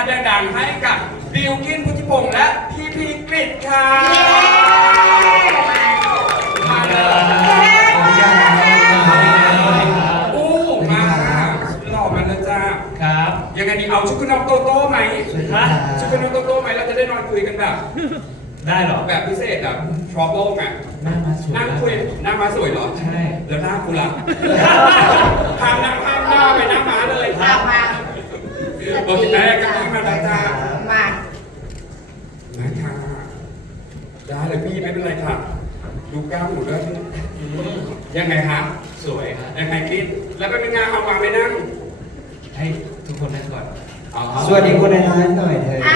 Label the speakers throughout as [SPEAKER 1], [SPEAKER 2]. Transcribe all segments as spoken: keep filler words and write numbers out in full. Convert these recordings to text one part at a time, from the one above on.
[SPEAKER 1] ดังๆให้กับบิลกินพุทธิพงษ์และพี่พีกฤษค่ะมาเลยอู้มาหล่อมาเลยจ้าครับยังไงดีเอาชุดคุณน้องโตโต้ไหมฮะชุดคุณน้องโตโต้ไหมเราจะได้นอนคุยกันแบบได้หรอแบบพิเศษแบบ trouble ไงนั่งมาสวยนั่งคุยนั่งมาสวยเหรอใช่แล้วหน้ากูล่ะทางนั่งข้างหน้าไปนั่งมาเลยทางมาโอเคได้กันมาได้จ้ามาได้ค่ะได้เลยพี่ไม่เป็นไรค่ะดูกล้ามหนูด้วยยังไงครับสวยครับยังไงคิดแล้วเป็นงานเอาวางไปนั่งให้ทุกคนนั่งก่อน
[SPEAKER 2] สวัสดีคนในไลฟ์หน่อยเถอะ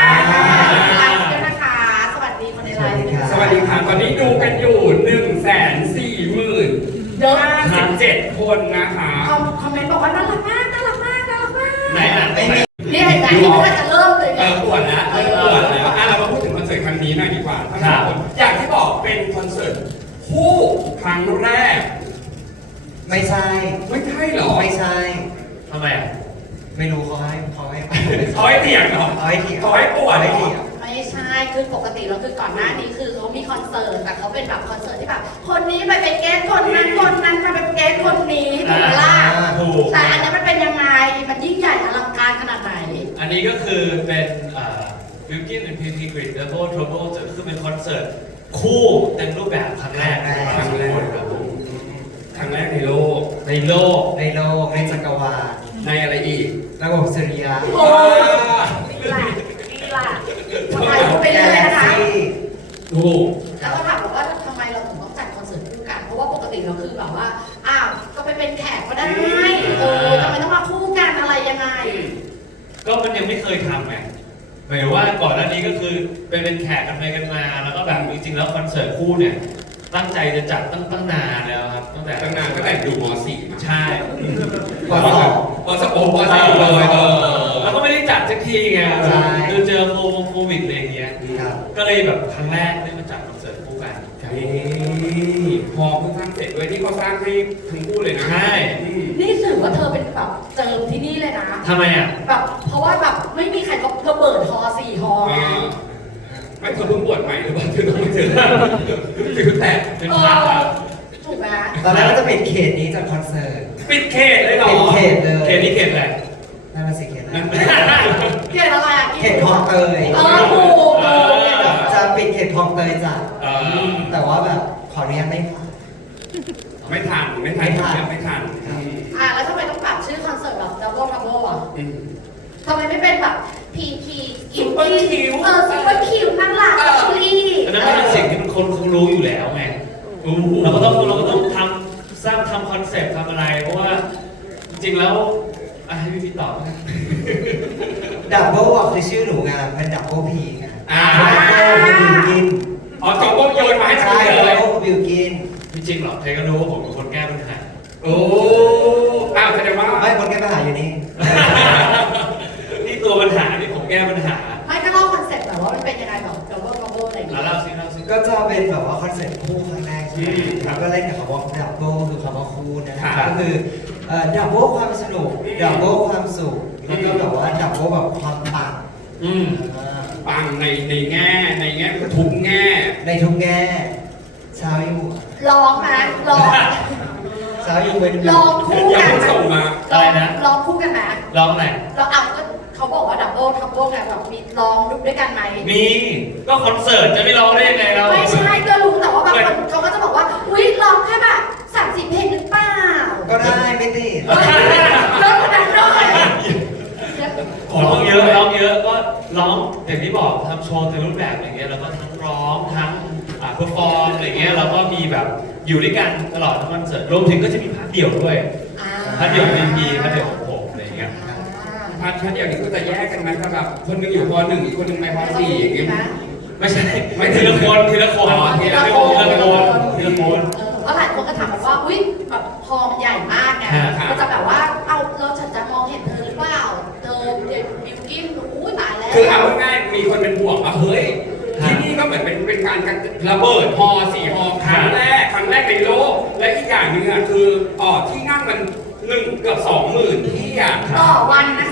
[SPEAKER 1] สวัสดีคนในไลฟ์สวัสดีค่ะตอนนี้ดูกันอยู่หนึ่งแสนสี่หมื่นห้าสิบเจ็ดคนนะคะ
[SPEAKER 3] คอมเมนต์บอกว่าน่ารักมากน่ารักมากน่ารักมาก
[SPEAKER 1] ไหนอ่ะไม่มี
[SPEAKER 3] นี่เห็นไหมที่มันจะเริ่มเลย
[SPEAKER 1] เออปวดแล้วเออปวดแล้วอ่ะเรามาพูดถึงคอนเสิร์ตครั้งนี้หน่อยดีกว่าทั้งสองคนอย่างที่บอกเป็นคอนเสิร์ตคู่ครั้งแรก
[SPEAKER 2] ไม่ใช่
[SPEAKER 1] ไม่ใช่หรอ
[SPEAKER 2] ไม่ใช่
[SPEAKER 1] ทำไมอ่ะ
[SPEAKER 2] ไม่รู้เขาให้เขาให้
[SPEAKER 1] เขาให้เถียงเหรอ
[SPEAKER 2] เขาให้เถียง
[SPEAKER 1] เขาให้ปวด
[SPEAKER 2] ให้เถียง
[SPEAKER 3] ไม่ใช่คือปกติเราคือก่อนหน้านี้คือเขามีคอนเสิร์ตแต่เขาเป็นแบบคอนเสิร์ตที่แบบคนนี้ไปเป็นเกสคนนั้นคนนั้นมาเป็นเกสคนนี้ถูกไหมล่ะแต่อันนี้มันเป็นยังไงมันยิ่งใหญ่อลังการขนาดไหน
[SPEAKER 4] อันนี้ก็คือเป็นบิลกิ้นและพีพีกริดแล้วก็ทรัพเบิลจะคือเป็นคอนเสิร์ตคู่เต็มรูปแบบครั้งแรก
[SPEAKER 1] ครั้งแรกครับผมครั้งแรกในโลก
[SPEAKER 4] ในโลก
[SPEAKER 2] ในโลกในจักรวาล
[SPEAKER 1] ในอะไรอีก
[SPEAKER 2] ระบบสุริยะ
[SPEAKER 3] โอ้นี่ล่ะนี่ล่ะทำไมถึงเป็นเลยนะคะ
[SPEAKER 1] ถูก
[SPEAKER 3] แล้วก็ถามว่าทำไมเราถึงต้องจัดคอนเสิร์ตคู่กันเพราะว่าปกติเราคือแบบว่าอ้าวก็ไปเป็นแขกก็ได้เออทำไมต้องมาคู่กันอะไรยังไง
[SPEAKER 4] ก็มันยังไม่เคยทำไงหมายว่าก่อนหน้านี้ก็คือไปเป็นแขกกันไปกันมาแล้วก็แบบจริงๆแล้วคอนเสิร์ตคู่เนี่ยตั้งใจจะจัดตั้งตั้งนานแล้วครับตั้งแต่
[SPEAKER 1] ตั้งนานตั้งแต่อยู่ม .สี่
[SPEAKER 4] ใช่
[SPEAKER 1] ป .สองป .สองป .สี่ เลยเออ
[SPEAKER 4] แล้วก็ไม่ได้จัดสักทีไงคือเจอโควิดอะไรอย่างเงี้ยก็เลยแบบครั้งแรกได้มาจัดคอนเสิร์ตคู่กัน
[SPEAKER 1] พอเพิ่งสร้างเสร็จด้วยที่เขาสร้างให้ทั้งคู่เลยนะ
[SPEAKER 4] ใช่
[SPEAKER 3] นี่ถือว่าเธอเป็นแบบเจิมที่นี่เลยนะ
[SPEAKER 4] ทำไมอ่ะ
[SPEAKER 3] แบบเพราะว่าแบบไม่มีใครก็เธอเปิดฮอสี่ฮอ
[SPEAKER 1] ไม่เธอเพิ่งบวชใหม่หรือเปล่าเธอต้องมาเจอถือแต่
[SPEAKER 4] เป็นพระ
[SPEAKER 3] ถูกไหม
[SPEAKER 2] ตอนแรกก็จะปิดเขตนี้จากคอนเสิร์ต
[SPEAKER 1] ปิดเขตเลยเหรอ
[SPEAKER 2] ปิดเขตเลย
[SPEAKER 4] เขตนี้เขตอะไร
[SPEAKER 2] นั่นมันสิเขตอะไร
[SPEAKER 3] เขตอะไรอ่ะ
[SPEAKER 2] เขตคลองเตย
[SPEAKER 3] เออถูก
[SPEAKER 2] จะปิดเขตคลองเตยจ้ะแต่ว่าแบบขออนุญาตไม่
[SPEAKER 1] ไม่ทันไม่ทันไม่ทันไม่ทัน
[SPEAKER 3] อ่าแล้วทำไมต้องปรับชื่อคอนเสิร์ตแบบดับเบิลดับเบิลอ่ะทำไมไม่เป็นแบบพีพี
[SPEAKER 1] ซุปเปอร์คิว
[SPEAKER 3] เออซุปเปอร์คิวนั่งหลังชูรี่
[SPEAKER 4] อันนั้นเป็นสิ่งที่มันคนคงรู้อยู่แล้วไงเราก็ต้องเราก็ต้องทำสร้างทำคอนเซ็ปต์ทำอะไรเพราะว่าจริงๆแล้วให้พี่พี่ตอบนะ
[SPEAKER 2] ดับเบิลอ่ะคือชื่อหนูไงเป็นดับเบิลพีไงดับเบิลคือบิลกิน
[SPEAKER 1] อ๋อจบปุ๊บโยนมาให้
[SPEAKER 2] ใช่เลยบิลกิน
[SPEAKER 4] ไม่จริงหรอกใครก็รู้ว่าผมเป็นคนแก้ปัญหา
[SPEAKER 1] โอ้อ้าวแสดงว่า
[SPEAKER 2] ไม่คนแก้ปัญหาอยู่นี่
[SPEAKER 4] นี่ตัวปัญหาที่ผมแก้ปัญหา
[SPEAKER 3] ไม่ก็เล่าคอนเซ็ปต์แบบว่ามันเป็นยังไงแบบดับเบิลดับเบิลอะไรอย่างเงี้ย
[SPEAKER 4] เล่าซิเล่าซิ
[SPEAKER 2] ก็จะเป็นแบบว่าคอนเซ็ปต์คู่ครั้งแรกใช่ไหมครับก็เล่นกับคำว่าดับเบิลคือคำว่าคู่นะครับก็คือดับเบิลความสนุกดับเบิลความสุขแล้วก็แบบว่าดับเบิลแบบความปัง
[SPEAKER 1] ปังในในแง่ในแง่ทุกแง่
[SPEAKER 2] ในทุกแง่เช้าอยู่
[SPEAKER 3] ร้องไหมร้อง
[SPEAKER 2] เช้าอยู่เป็น
[SPEAKER 3] ร้องคู่กัน
[SPEAKER 1] ส่งมา
[SPEAKER 4] อะไรนะ
[SPEAKER 3] ร้องคู่กันไหม
[SPEAKER 4] ร้องไหน
[SPEAKER 3] เราเอาก็เขาบอกว่าดับเบิลทับเบิลไงแบบมีร้องด้วยกันไหม
[SPEAKER 4] มีก็คอนเสิร์ตจะไม่ร้องได้ยังไงเรา
[SPEAKER 3] ไม่ใช่ก็รู้แต่ว่าบางคนเขาก็จะบอกว่าอุ้ยร้องแค่แบบสามสิบเพลงหรือเปล่า
[SPEAKER 2] ก็ได้ไม่ติด
[SPEAKER 3] ร้องขนาดน้อย
[SPEAKER 4] ร้องเยอะร้องเยอะก็ร้องอย่างที่บอกทำโชว์เต็มรูปแบบอย่างเงี้ยแล้วก็ทั้งร้องทั้งอ่าเพอร์ฟอร์มอะไรเงี้ยเราก็มีแบบอยู่ด้วยกันตลอดทั้งคอนเสิร์ตรวมถึงก็จะมีพาร์ทเดี่ยวด้วยพาร์ทเดี่ยวพีพีพาร์ทเดี่ยวของผมอะไรเงี้ย
[SPEAKER 1] พาร์ทเดี่ยวนี้ก็จะแยกกันไหมครับแบบคนนึงอยู่ป.หนึ่งอีกคนนึงไปป.สี่อย่างเงี้ย
[SPEAKER 4] ไม่ใช่ไม่ทีละคนทีละคนทีละคนทีละคนทีละคน
[SPEAKER 3] ก็หลายคนก็ถามแบบว่าอุ้ยแบบพอมันใหญ่มากไงก็จะแบบว่าเอาเราฉันจะมองเห็นเธอหรือเปล่าเธอบิวกิ้นอู้ตายแล้ว
[SPEAKER 1] คือเอาง่ายมีคนเป็นห่วงว่าเฮ้ยที่นี่ก็เหมือนเป็นเป็นการระเบิดฮอสี่ฮอครั้งแรกครั้งแรกในโลกและอีกอย่างหนึ่งอ่ะคืออ๋อที่นั่งมันหนึ่งเกือบสองหมื่นที่อ่ะ
[SPEAKER 3] ต่อวันนะคะ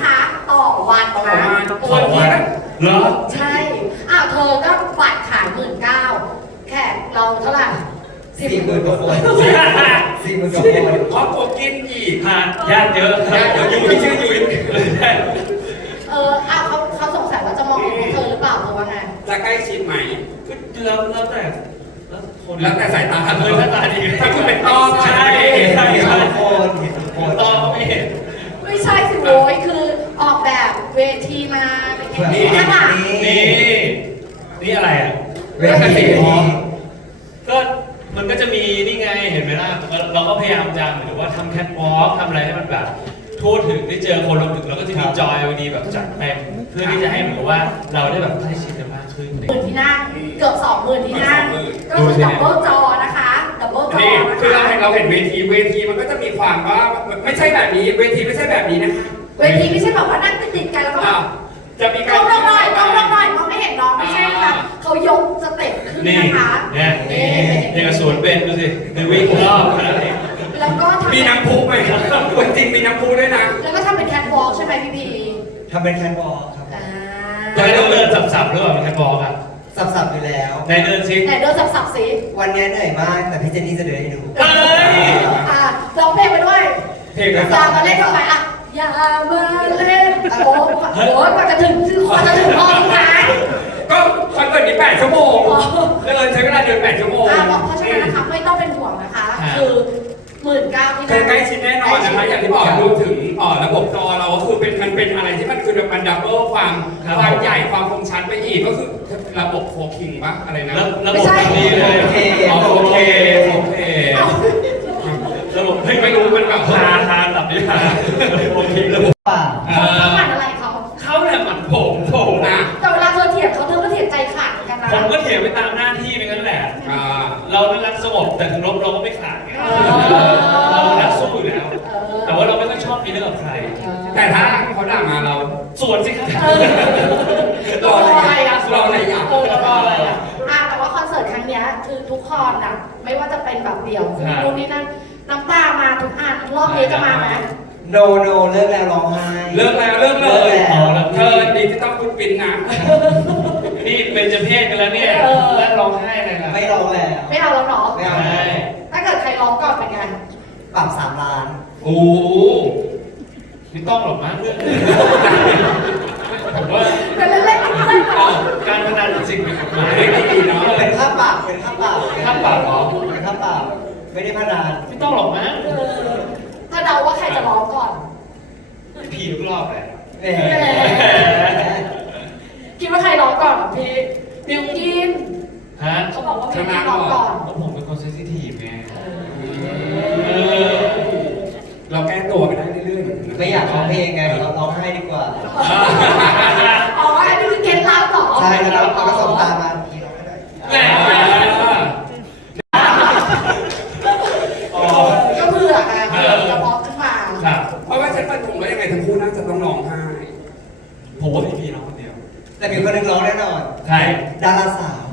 [SPEAKER 3] ต่อวัน
[SPEAKER 1] ต่อ
[SPEAKER 3] นะ
[SPEAKER 1] วัน
[SPEAKER 3] เอ
[SPEAKER 1] ต่อ
[SPEAKER 3] อ
[SPEAKER 1] วัน
[SPEAKER 4] เหรอ
[SPEAKER 3] ใช่อ้าวเธอก็บัตรขายหมื่นเก้าแขกเราเท่าไหร่
[SPEAKER 2] สี่หมื่นกว่าคนสี่หมื่นกว่าคน
[SPEAKER 1] ครอบครัวกินอีก
[SPEAKER 4] หาญาติเยอะ
[SPEAKER 1] ญาติเยอะอยู่ที่ชื่ออยู่
[SPEAKER 3] เอออ้าวเขาเขาสงสัยว่าจะมองเห็นพวกเธอหรือเปล่าเธอว่าไง
[SPEAKER 1] จะใกล้ชิดไหม
[SPEAKER 4] คือแล้วแล้วแต่แล้วคน
[SPEAKER 1] แล้วแต่สายตา
[SPEAKER 4] เออถ้าตาดี
[SPEAKER 1] ถ้าคุณเป็นต้อม
[SPEAKER 4] ใช่ใช่
[SPEAKER 2] เห็น
[SPEAKER 4] ใช่
[SPEAKER 2] ทุกคนเห็นทุกคน
[SPEAKER 4] ต้อไม่เห็น
[SPEAKER 3] ไม่ใช่สิโว้ยคือออกแบบเวทีมาเป็นไง
[SPEAKER 2] นี่
[SPEAKER 3] ข้างหลัง
[SPEAKER 4] นี่ นี่อะไรอ่ะ
[SPEAKER 2] เวที
[SPEAKER 4] ก็มันก็จะมีนี่ไงเห็นไหมล่ะเราเราก็พยายามจะหรือว่าทำแคทวอล์กทำอะไรให้มันแบบทั่วถึงได้เจอคนรวมถึงเราก็จะมีจอยวันนี้แบบจัดเต็มเพื่อที่จะให้เหมือนกับว่าเราได้แบบใกล้ชิดกันมากขึ้น
[SPEAKER 3] หมื่นที่นั่งเกือบสองหมื่นที่นั่งก็คือดับเบิลจอนะคะดับเบิลจอ
[SPEAKER 1] นี่
[SPEAKER 3] นะ
[SPEAKER 1] คือเรา
[SPEAKER 3] คะ
[SPEAKER 1] เห็นเราเห็นเวทีเวทีมันก็จะมีความว่าไม่ใช่แบบนี้เวทีไม่ใช่แบบนี้นะคะ
[SPEAKER 3] เวทีไม่ใช่แบบว่านั่งติดๆกันแล้วก็
[SPEAKER 1] อ่าจะมี
[SPEAKER 3] ก้มลงหน่อยก้มลงหน่อยมองไม่เห็นน้องไม่ใช่ค่ะเขายกสเต็ปขึ้น
[SPEAKER 4] นี่
[SPEAKER 3] นะคะ
[SPEAKER 4] เนี่ยนี่ยังกับสวนเป็นดูสิในวิ่งรอบขนาดนี้
[SPEAKER 3] แล้วก็ทำ
[SPEAKER 1] มีน้ำพุไหมคนจริงมีน้ำพุด้วยนะ
[SPEAKER 3] แล้วก็ทำเป็นแคทวอล์กใช่ไหมพี่พี
[SPEAKER 2] ทำเป็นแคนวอลครับ
[SPEAKER 3] อ่า
[SPEAKER 4] จะให้ต้องเดินสับๆหรือเปล่ามันแคทวอล์กอ่ะ
[SPEAKER 2] สับๆอยู่แล้ว
[SPEAKER 4] ในเดินซิ
[SPEAKER 3] ไหนเดินสับๆสิ
[SPEAKER 2] วันนี้เหนื่อยมากแต่พี่เจนนี่จะเดินให้ดู
[SPEAKER 4] เฮ้ย
[SPEAKER 3] อ่ะร้องเพลงไปด้วย
[SPEAKER 1] เพลงอะไร
[SPEAKER 3] อย่ามาเล่นทำไมอ่ะอย่ามาเล่นโอ้โหโอ้โหกว่าจะถึงกว่าจะถึงห้องนะ
[SPEAKER 1] ก็คอนเสิร์ตนี้แปดชั่วโมงก็เลยใช้เวลาเดินแปดชั่วโมง
[SPEAKER 3] อ่ะเพราะฉะนั้นนะคะไม่ต้องเป็นห่วงนะคะ คือหมื่นเก้าที่
[SPEAKER 1] คือใกล้ชิดแน่นอนนะคะอย่างที่บอกรวมถึงเอ่อระบบจอเราก็คือเป็นมันเป็นอะไรที่มันคือมันดับเบิลความความใหญ่ความคมชัดไปอีกก็คือระบบโฟคิงปะอะไรนะ
[SPEAKER 4] แล้วระบบแบบนี้เลย
[SPEAKER 2] โอเค
[SPEAKER 1] อ๋อโอเคโอเค
[SPEAKER 4] ระบบเฮ้ย
[SPEAKER 1] ไม่
[SPEAKER 4] ไม่
[SPEAKER 1] รู้
[SPEAKER 4] รู้
[SPEAKER 1] มันแบบ
[SPEAKER 4] ฮาฮาตับนี้ฮาโอเคระบบ
[SPEAKER 2] ป่า
[SPEAKER 3] เขาเขาหมั่นอะไรเขา
[SPEAKER 4] เขาเนี่ยมันผมผม
[SPEAKER 1] นะ
[SPEAKER 3] แต่เวลาเธอเถียงเขาเธอก็เถียงใจขาดเหมือนกันนะ
[SPEAKER 4] ผมก็เถียงไปตามหน้าที่ไปงั้นแหละ
[SPEAKER 1] อ่า
[SPEAKER 4] เรานั้นรักสงบแต่ถึงลบเราก็ไม่ขาดไง
[SPEAKER 3] อ๋อ
[SPEAKER 4] เรานักสู้อยู่แล้ว
[SPEAKER 3] เออ
[SPEAKER 4] แต่ว่าเราไม่ค่อยชอบมีเรื่องกับใคร
[SPEAKER 1] แต่ถ้าเขาด่ามาเรา
[SPEAKER 4] ส่วนสิครับ
[SPEAKER 3] เออรออะไรอ่ะ
[SPEAKER 1] รออะไรอ่ะ
[SPEAKER 3] เออรออะไรอ่ะอ่ะแต่ว่าคอนเสิร์ตครั้งเนี้ยคือทุกคอนอ่ะ ไม่ว่าจะเป็นแบบเดี่ยวนู่นนี่นั่นน้ำตามาทุกอันรอบนี้จะมาไหม
[SPEAKER 2] โนโนเลิกแล้วร้องไห้
[SPEAKER 1] เลิกแล้วเลิกเลย
[SPEAKER 2] เลิกแล้ว
[SPEAKER 1] เธอดิจิตอลฟุตปรินท์นะ
[SPEAKER 4] นี่เป็นเจเพศกันแล้วเนี่ยแล้วร้องไห้เลยนะ
[SPEAKER 2] ไม่ร้องแล้ว
[SPEAKER 3] ไม่เอาแล้วเนาะ
[SPEAKER 2] ไม่เอา
[SPEAKER 4] ใช่
[SPEAKER 3] ถ้าเกิดใครร้องก่อนเป็นไง
[SPEAKER 2] ปรับสามล้าน
[SPEAKER 1] โอ้
[SPEAKER 4] ไม่ต้องหรอกมั้งเรื่องนี้ผมว่า
[SPEAKER 3] เป็นเล่นๆเล่นๆเหรอ
[SPEAKER 4] การพนันเป็นสิ่งผิดกฎหมาย
[SPEAKER 1] ไม่ดีเนาะ
[SPEAKER 2] เป็นค่าปรับเป็นค่าปรับ
[SPEAKER 4] ค่าปรับเหรอ
[SPEAKER 2] เป็นค่าปรับไม่ได้พนัน
[SPEAKER 4] ไม่ต้องหรอกมั้ง
[SPEAKER 3] เออถ้าเดาว่าใครจะร้องก่อน
[SPEAKER 4] ผีทุกรอบแหละ
[SPEAKER 2] แหม
[SPEAKER 3] คิดว่าใครร้องก่อนพี่บิวกิน
[SPEAKER 4] ฮะ
[SPEAKER 3] เขาบอกว่าบิวกินร้องก่อน
[SPEAKER 4] เพราะผมเป็นคนเซนซิทีฟไงเออ
[SPEAKER 1] เราแก้ตัวไปได้เรื่อยๆ
[SPEAKER 2] ไม่อยากร้องเพลงไงเราร้องไห้ดีกว่า
[SPEAKER 3] อ๋ออันนี้คือเคล็ดลับเหรอ
[SPEAKER 2] ใช่แล้วเราก็ส่งตามมาทีร้องไม่ได้
[SPEAKER 4] แหม
[SPEAKER 3] เออก็เผื่อไงเผื่อจะร้องขึ้นมา
[SPEAKER 4] ครับ
[SPEAKER 1] เพราะว่าฉันฟันธงว่ายังไงทั้งคู่น่าจะต้องร้องไห้
[SPEAKER 4] ผมว่าพี่พี่น้องคนเดียว
[SPEAKER 2] แต่มีคนหนึงร้องแน่นอน
[SPEAKER 4] ใช่
[SPEAKER 2] ดาราสาว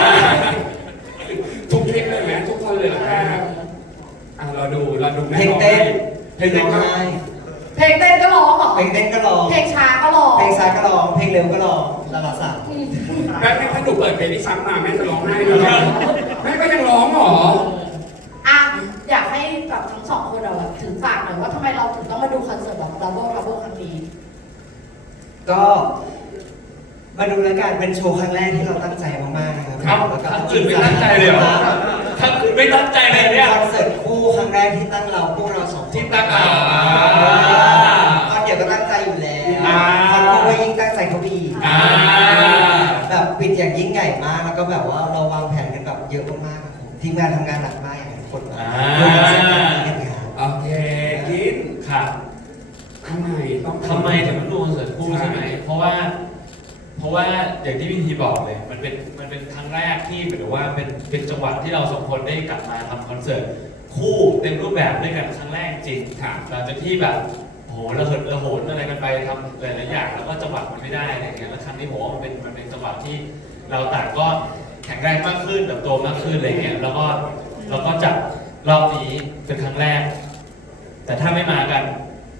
[SPEAKER 1] ทุกคลิปเลยไหมทุกคนเลยเหรอแม่อ่ะเราดูเราดู
[SPEAKER 2] เพลงเต้น
[SPEAKER 1] เพลงเต้น
[SPEAKER 2] ร้อง
[SPEAKER 1] ก็
[SPEAKER 2] ไห้
[SPEAKER 3] เพลงเต้นก็ร้องเหรอ
[SPEAKER 2] เพลงเต้นก็ร้อง
[SPEAKER 3] เพลงช้าก็ร้อง
[SPEAKER 2] เพลงช้าก็ร้องเพลงเร็วก็ร้องดาราสาว
[SPEAKER 3] อืม
[SPEAKER 1] แม่แม่ถ้าหนูเปิดเพลงที่ซ้ำมาแม่จะร้องไห้เลยแม่ก็ยังร้องเหรอ
[SPEAKER 3] อ่ะอยากให้แบบทั้งสองคนเราแบบถึงฝากหน่อยว่าทำไมเราถึงต้องมาดูคอนเสิร์ตแบบดับเบิลดับเบิลครั้งนี้
[SPEAKER 2] ก็มาดูแล้วกันเป็นโชว์ครั้งแรกที่เราตั้งใจมากๆนะครับ
[SPEAKER 4] ครับ
[SPEAKER 2] แล้วก็
[SPEAKER 4] ทั้งอื่นไม่ตั้งใจเลยเหรอทั้งอื่นไม่ตั้งใจเลยเนี่ย
[SPEAKER 2] คอนเสิร์ตคู่ครั้งแรกที่ตั้งเราพวกเราสองคน
[SPEAKER 1] ที่ตั้งอ่า
[SPEAKER 2] คอนเดียวก็ตั้งใจอยู่แล้ว
[SPEAKER 1] อ่า
[SPEAKER 2] คอนคู่ก็ยิ่งตั้งใจเขาไปอีก
[SPEAKER 1] อ่า
[SPEAKER 2] แบบปิดอย่างยิ่งใหญ่มากแล้วก็แบบว่าเราวางแผนกันแบบเยอะมากๆครับผมทีมงานทำงานหนักมากอย่างทุกคนแบบ
[SPEAKER 4] อ่า
[SPEAKER 2] ดูคอนเสิร์ตนี้กันครับ
[SPEAKER 1] โอเคกิน
[SPEAKER 4] ครับ
[SPEAKER 1] ทำไมต้อง
[SPEAKER 4] ทำไมถึงต้องดูคอนเสิร์ตคู่ใช่ไหม เพราะว่า เพราะว่าอย่างที่พี่ทีบอกเลย มันเป็นมันเป็นครั้งแรกที่เหมือนกับว่าเป็นเป็นจังหวะที่เราสองคนได้กลับมาทำคอนเสิร์ตคู่เต็มรูปแบบด้วยกันครั้งแรกจริง
[SPEAKER 1] ค่ะ
[SPEAKER 4] หลังจากที่แบบโอ้โหระเหิดระโหนอะไรกันไปทำหลายๆอย่างแล้วก็จังหวะมันไม่ได้อะไรอย่างเงี้ยแล้วครั้งนี้ผมว่ามันเป็นมันเป็นจังหวะที่เราต่างก็แข็งแรงมากขึ้นเติบโตมากขึ้นอะไรเงี้ยแล้วก็เราก็จัดรอบนี้เป็นครั้งแรก แต่ถ้าไม่มากัน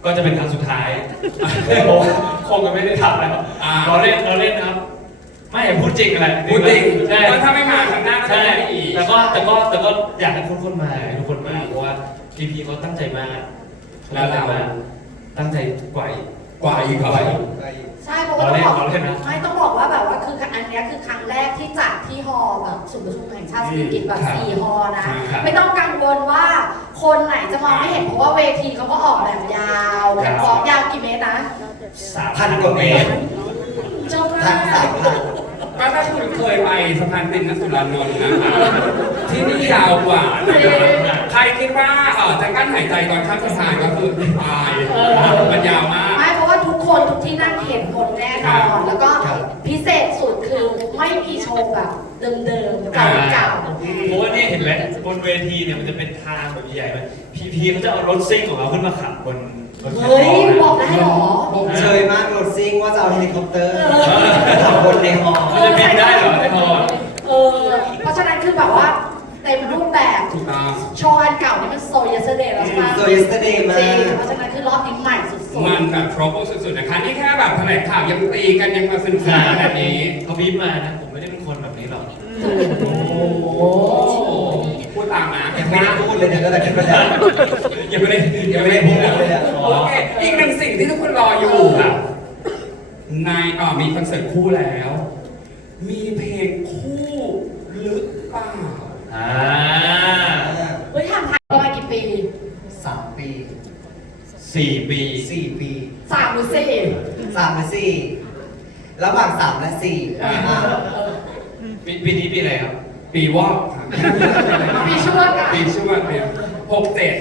[SPEAKER 4] ก็จะเป็นครั้งสุดท้ายผมคงจะไม่ได้ทำแล้ว
[SPEAKER 1] อ่า
[SPEAKER 4] เราเล่นเราเล่นนะครับ ไม่พูดจริงอะไร
[SPEAKER 1] พูดจริง
[SPEAKER 4] ใช่
[SPEAKER 1] ว่าถ้าไม่มาครั้งหน้าก็จะ
[SPEAKER 4] ใช่
[SPEAKER 1] ไม่อีก
[SPEAKER 4] แต่ก็แต่ก็แต่ก็อยากให้ทุกคนมาทุกคนมาเพราะว่าพีพีเขาตั้งใจมาก
[SPEAKER 1] แล้วเรา
[SPEAKER 4] ตั้งใจกว่าอีก
[SPEAKER 1] กว่าอีกเหรอ
[SPEAKER 3] ใช่เพราะว่าต้องบอก
[SPEAKER 4] เราเล่นนะ
[SPEAKER 3] ไม่ต้องบอกว่าแบบว่าคืออันเนี้ยคือครั้งแรกที่จัดที่ฮอลล์แบบศูนย์ประชุมแห่งชาติสิริกิติ์แบบสี่ฮอลล์นะ
[SPEAKER 1] ครับ
[SPEAKER 3] ไม่ต้องกังวลว่าคนไหนจะมองไม่เห็นเพราะว่าเวทีเขาก็ออกแบบยาวแคมป์ฟอกยาวกี่เมตรนะ
[SPEAKER 4] สาม
[SPEAKER 2] พันกว่าเมตร
[SPEAKER 3] เจ้า
[SPEAKER 2] พัน
[SPEAKER 3] มา
[SPEAKER 2] สามพัน
[SPEAKER 1] ก็ถ้าคุณเคยไปสะพานตินนสุรานนท์นะคะที่นี่ยาวกว่านะคะใครคิดว่าเออจะกั้นหายใจตอนข้ามสะพานก็คือตายมันยาวมาก
[SPEAKER 3] ไม่เพราะว่าทุกคนทุกที่นั่งเห็นหมดแน่นอน แล้วก็พิเศษสุดคือไม่มีโชว์แบบเดิมๆเก่า
[SPEAKER 4] เพราะว่าเนี่ยเห็นแล้วบนเวทีเนี่ยมันจะเป็นทางแบบใหญ่ๆมันพีพีเขาจะเอารถซิ่งของเขาขึ้นมาขับบนบน
[SPEAKER 3] ๆ
[SPEAKER 4] แคม
[SPEAKER 3] เฮ้ย
[SPEAKER 4] ป์
[SPEAKER 3] บอกได้เหรอ
[SPEAKER 2] ผมเชยมากรถซิ่งว่าจะเอาเฮลิคอปเตอร์ขับบนในฮอ
[SPEAKER 4] มันจะบินได้เหรอไอ้พอ
[SPEAKER 3] เออเพราะฉะนั้นคือแบบว่าเต็มรูปแบบ
[SPEAKER 1] ถูกต้อง
[SPEAKER 3] โชว์อันเก่านี่มันโซเยสเดย์แล้วใช่ไหม
[SPEAKER 2] โซยสเตเดย์มา
[SPEAKER 3] จริงเพราะฉะนั้นคือรอบนี้ใหม่สุดๆ
[SPEAKER 1] มันแบบทรอเบิลสุดๆนะคะนี่แค่แบบแถลงข่าวยังตีกันยังมาสนุกสนานขนาดนี้
[SPEAKER 4] เขาบีบมานะผมไม่ได้เป็นคนแบบนี้หรอก
[SPEAKER 3] โอ้โห
[SPEAKER 1] พูดตามนะ
[SPEAKER 2] ยังไม่ได้พูดเลยเนี่ยตั้งแต่ขึ้นมาแล้ว
[SPEAKER 1] ยังไม่ได้ยังไม่ได้พูดเลยอะโอเคอีกหนึ่งสิ่งที่ทุกคนรออยู่ค่ะในอ่ามีคอนเสิร์ตคู่แล้ว มีเพลงคู่หรือเปล่า
[SPEAKER 4] อ่า
[SPEAKER 3] เฮ้ยทำไทยประมาณกี่ปี
[SPEAKER 2] สามปี
[SPEAKER 4] สี่ปี
[SPEAKER 2] สี่ปี
[SPEAKER 3] สามหรือสี่
[SPEAKER 2] สามและสี่ระหว่างสามและสี่อ่า
[SPEAKER 4] ปีปีนี้ปีอะไรครับ
[SPEAKER 1] ปีวอกค่ะ
[SPEAKER 3] ปีช่วงกัน
[SPEAKER 1] ปีชื่อว่าปีหกเจ็ด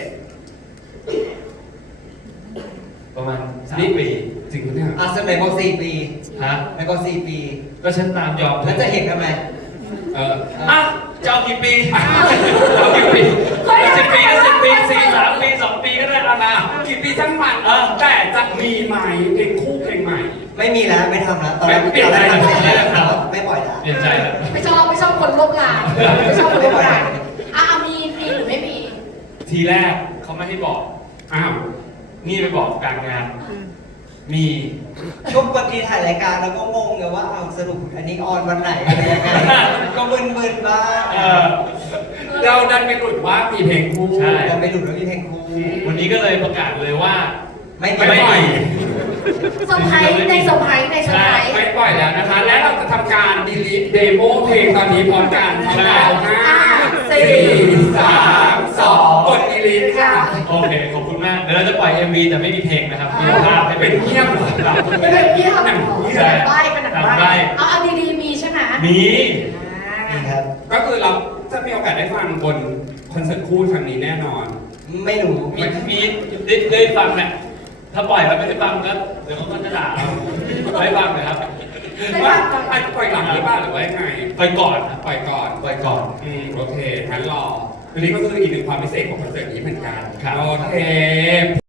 [SPEAKER 4] ประมาณสามปี
[SPEAKER 1] จริงปะเนี่ย
[SPEAKER 2] อ่ะสมัยบอกสี่ปี
[SPEAKER 4] ฮะ
[SPEAKER 2] ไม่ก็สี่ปี
[SPEAKER 4] ก็ฉันตามยอม
[SPEAKER 2] แล้วจะเห็นทำไม
[SPEAKER 1] เออ
[SPEAKER 4] อ่ะจะเอากี่ปีจะเอากี่ปีสิบปีก็สิบปีสี่สามปีสองปีก็ได้อ่ะนะ
[SPEAKER 1] กี่ปีทั้งมันเออแต่จะมีไหมเพลงคู่เพลงใหม่
[SPEAKER 2] ไม่มีแล้วไม่ทำแล้วตอนแรก
[SPEAKER 1] ไม่เปลี่ยนใจ
[SPEAKER 2] ตอนแรกทำเสร็จ
[SPEAKER 4] ไม่
[SPEAKER 2] แล้ว
[SPEAKER 4] ทำ
[SPEAKER 2] ไม่ปล่อยแล้ว
[SPEAKER 4] เปลี่ยนใจแล้ว
[SPEAKER 3] ไม่ชอบไม่ชอบคนร่วมงานไม่ชอบคนร่วมงานอ่ะมีมีหรือไม่มี
[SPEAKER 4] ทีแรกเขาไม่ให้บอก
[SPEAKER 1] อ้าว
[SPEAKER 4] นี่ไปบอกกลางงาน มี
[SPEAKER 2] ช่วงบางทีถ่ายรายการแล้วก็งงไงว่าเอาสรุปอันนี้ออนวันไหนอะไรยังไงก็มึนๆบ้าง
[SPEAKER 4] เออ
[SPEAKER 1] เราดันไปหลุดว่ามีเพลงคู่
[SPEAKER 4] ใช่
[SPEAKER 2] เราไปหลุดว่ามีเพลงครู
[SPEAKER 4] วันนี้ก็เลยประกาศเลยว่า
[SPEAKER 2] ไม่
[SPEAKER 1] ไม่
[SPEAKER 2] ไม่
[SPEAKER 1] ป
[SPEAKER 2] ป
[SPEAKER 1] ล่
[SPEAKER 2] ล่
[SPEAKER 1] อ
[SPEAKER 2] อย ย
[SPEAKER 3] เซอร์ไพรส์ในเซอร์ไพรส์ในเซอร์ไพรส์
[SPEAKER 1] ไม่ปล่อยแล้วนะคะ และเราจะทำการดีลิทเดโมเพลงตอนนี้พร้อมกันพร้อมแล้วห้าสี่สามสองกดดีลิทค่ะ
[SPEAKER 4] โอเค ขอบคุณมาก เดี๋ยวเราจะปล่อย เอ็ม วี แต่ไม่มีเพลงนะครับ มีภาพให้
[SPEAKER 1] เป็
[SPEAKER 4] เป็นน
[SPEAKER 1] เงียบเหรอครับ
[SPEAKER 3] ไม่เป็นพี่ทำหนัง
[SPEAKER 4] ใช่
[SPEAKER 3] ใบเป็นหนัง
[SPEAKER 4] หนัง
[SPEAKER 3] ใบ
[SPEAKER 4] ใบ้
[SPEAKER 3] เอาเอาดีๆมีใช่ไหม
[SPEAKER 4] มี
[SPEAKER 3] อ่า
[SPEAKER 2] นี่ครับ
[SPEAKER 1] ก็คือเราจะมีโอกาสได้ฟังบนคอนเสิร์ตคู่ครั้งนี้แน่นอน
[SPEAKER 2] ไม่รู้
[SPEAKER 4] มีมีได้ได้ฟังแหละถ้าปล่อยแล้วไม่ได้ฟังก็เดี๋ยวเขาก็จะด่าเราไม่ฟังเลยครับ
[SPEAKER 1] ว่าอาจจะปล่อยหลังหรือเปล่าหรือว่ายังไง
[SPEAKER 4] ไปก่อนนะ
[SPEAKER 1] ปล่อยก่อน
[SPEAKER 4] ปล่อยก่อน
[SPEAKER 1] อืมโอเคงั้นรออันนี้ก็คืออีกหนึ่งความพิเศษของคอนเสิร์ตนี้เหมือนกัน
[SPEAKER 4] ครับ
[SPEAKER 1] โอเค